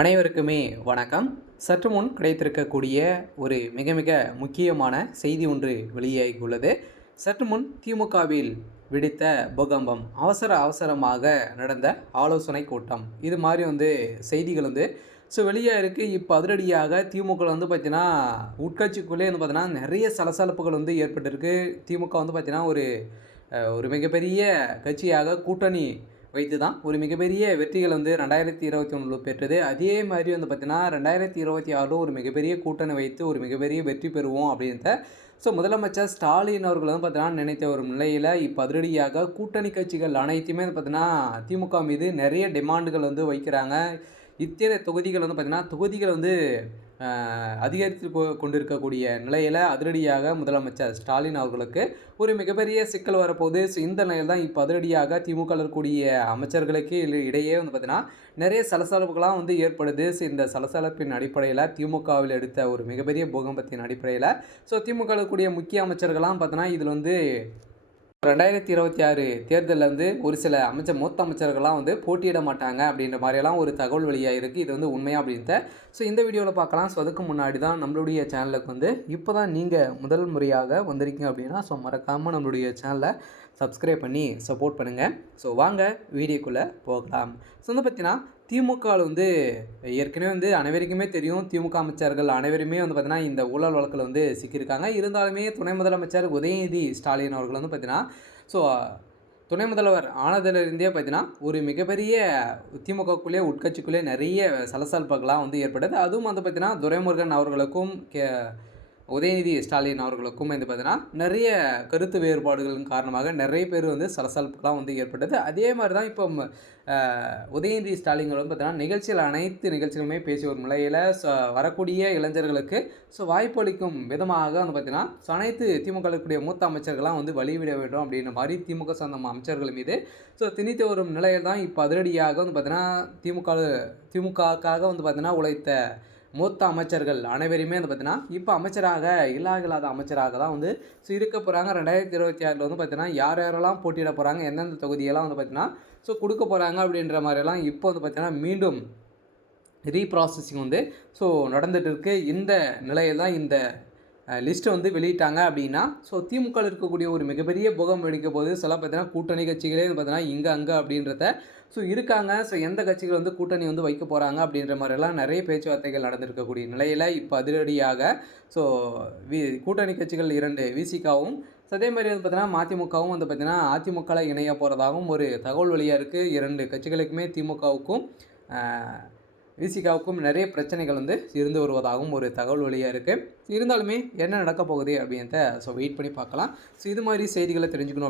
அனைவருக்குமே வணக்கம். சற்று முன் கிடைத்திருக்கக்கூடிய ஒரு மிக மிக முக்கியமான செய்தி ஒன்று வெளியாகியுள்ளது. சற்று முன் திமுகவில் விடுத்த பூகம்பம், அவசரமாக நடந்த ஆலோசனை கூட்டம், இது மாதிரி செய்திகள் வெளியாக இருக்குது. இப்போ அதிரடியாக திமுக பார்த்தீங்கன்னா உட்கட்சிக்குள்ளே பார்த்தீங்கன்னா நிறைய சலசலப்புகள் ஏற்பட்டிருக்கு. திமுக பார்த்தீங்கன்னா ஒரு மிகப்பெரிய கட்சியாக கூட்டணி வைத்து தான் ஒரு மிகப்பெரிய வெற்றிகள் 2021 பெற்றது. அதே மாதிரி பார்த்தீங்கன்னா 2026 ஒரு மிகப்பெரிய கூட்டணி வைத்து ஒரு மிகப்பெரிய வெற்றி பெறுவோம் அப்படின்றத முதலமைச்சர் ஸ்டாலின் அவர்கள் பார்த்தீங்கன்னா நினைத்த ஒரு நிலையில் இப்போ அதிரடியாக கூட்டணி கட்சிகள் அனைத்துமே பார்த்தீங்கன்னா திமுக மீது நிறைய டிமாண்டுகள் வைக்கிறாங்க. இத்தனை தொகுதிகள் பார்த்தீங்கன்னா தொகுதிகள் அதிகரித்து கொண்டிருக்கக்கூடிய நிலையில் அதிரடியாக முதலமைச்சர் ஸ்டாலின் அவர்களுக்கு ஒரு மிகப்பெரிய சிக்கல் வரப்போகுது. இந்த நிலையில் தான் இப்போ அதிரடியாக திமுக இருக்கக்கூடிய அமைச்சர்களுக்கு இடையே பார்த்தீங்கன்னா நிறைய சலசலப்புகளாம் ஏற்படுது. இந்த சலசலப்பின் அடிப்படையில் திமுகவில் எடுத்த ஒரு மிகப்பெரிய பூகம்பத்தின் அடிப்படையில் திமுக இருக்கக்கூடிய முக்கிய அமைச்சர்கள்லாம் பார்த்தீங்கன்னா இதில் 2026 தேர்தலில் ஒரு சில மூத்த அமைச்சர்கள்லாம் போட்டியிட மாட்டாங்க அப்படின்ற மாதிரியெல்லாம் ஒரு தகவல் வெளியாக இருக்குது. இது உண்மையா அப்படின்ட்டு இந்த வீடியோவில் பார்க்கலாம். அதுக்கு முன்னாடி தான் நம்மளுடைய சேனலுக்கு இப்போ தான் நீங்கள் முதல் முறையாக வந்திருக்கீங்க அப்படின்னா மறக்காமல் நம்மளுடைய சேனலை சப்ஸ்கிரைப் பண்ணி சப்போர்ட் பண்ணுங்கள். வாங்க வீடியோக்குள்ளே போகலாம். பார்த்தீங்கன்னா திமுகவில் ஏற்கனவே அனைவருக்குமே தெரியும், திமுக அமைச்சர்கள் அனைவருமே பார்த்தீங்கன்னா இந்த ஊழல் வழக்கில் சிக்கியிருக்காங்க. இருந்தாலுமே துணை முதலமைச்சர் உதயநிதி ஸ்டாலின் அவர்கள் பார்த்தீங்கன்னா துணை முதல்வர் ஆனதிலிருந்தே பார்த்தீங்கன்னா ஒரு மிகப்பெரிய திமுகக்குள்ளே உட்கட்சிக்குள்ளே நிறைய சலசலப்புகள்லாம் ஏற்பட்டது. அதுவும் பார்த்தீங்கன்னா துரைமுருகன் அவர்களுக்கும் உதயநிதி ஸ்டாலின் அவர்களுக்கும் பார்த்தீங்கன்னா நிறைய கருத்து வேறுபாடுகளின் காரணமாக நிறைய பேர் சலசலப்புலாம் ஏற்பட்டது. அதே மாதிரி தான் இப்போ உதயநிதி ஸ்டாலின் பார்த்தீங்கன்னா அனைத்து நிகழ்ச்சிகளுமே பேசி ஒரு நிலையில் வரக்கூடிய இளைஞர்களுக்கு வாய்ப்பளிக்கும் விதமாக பார்த்தீங்கன்னா அனைத்து திமுக இருக்கக்கூடிய மூத்த அமைச்சர்கள்லாம் வழிவிட வேண்டும் அப்படின்ற மாதிரி திமுக சார்ந்த அமைச்சர்கள் மீது திணித்து வரும் நிலையில் தான் இப்போ அதிரடியாக பார்த்தீங்கன்னா திமுகவுக்காக பார்த்தீங்கன்னா உழைத்த மூத்த அமைச்சர்கள் அனைவருமே பார்த்தீங்கன்னா இப்போ அமைச்சராக இல்லாத அமைச்சராக தான் இருக்க போகிறாங்க. 2026 பார்த்தீங்கன்னா யாரெல்லாம் போட்டியிட போகிறாங்க, எந்தெந்த தொகுதியெல்லாம் பார்த்தீங்கன்னா கொடுக்க போகிறாங்க அப்படின்ற மாதிரிலாம் இப்போ பார்த்தீங்கன்னா மீண்டும் ரீப்ராசஸிங் நடந்துகிட்டு இருக்குது. இந்த நிலையில் தான் இந்த லிஸ்ட்டை வெளியிட்டாங்க அப்படின்னா திமுக இருக்கக்கூடிய ஒரு மிகப்பெரிய புகம் வெடிக்க போது பார்த்தீங்கன்னா கூட்டணி கட்சிகளே பார்த்தீங்கன்னா இங்கே அங்கே அப்படின்றத இருக்காங்க. எந்த கட்சிகள் கூட்டணி வைக்க போகிறாங்க அப்படின்ற மாதிரிலாம் நிறைய பேச்சுவார்த்தைகள் நடந்திருக்கக்கூடிய நிலையில் இப்போ அதிரடியாக கூட்டணி கட்சிகள் 2 விசிகாவும் அதே மாதிரி பார்த்தீங்கன்னா மதிமுகவும் பார்த்தீங்கன்னா அதிமுகவில் இணைய போகிறதாகவும் ஒரு தகவல் வெளியாக இருக்குது. 2 கட்சிகளுக்குமே திமுகவுக்கும் விசிகாவுக்கும் நிறைய பிரச்சனைகள் இருந்து வருவதாகவும் ஒரு தகவல் வெளியாக இருக்குது. இருந்தாலுமே என்ன நடக்க போகுது அப்படின்றத வெயிட் பண்ணி பார்க்கலாம். இது மாதிரி செய்திகளை தெரிஞ்சுக்கணும்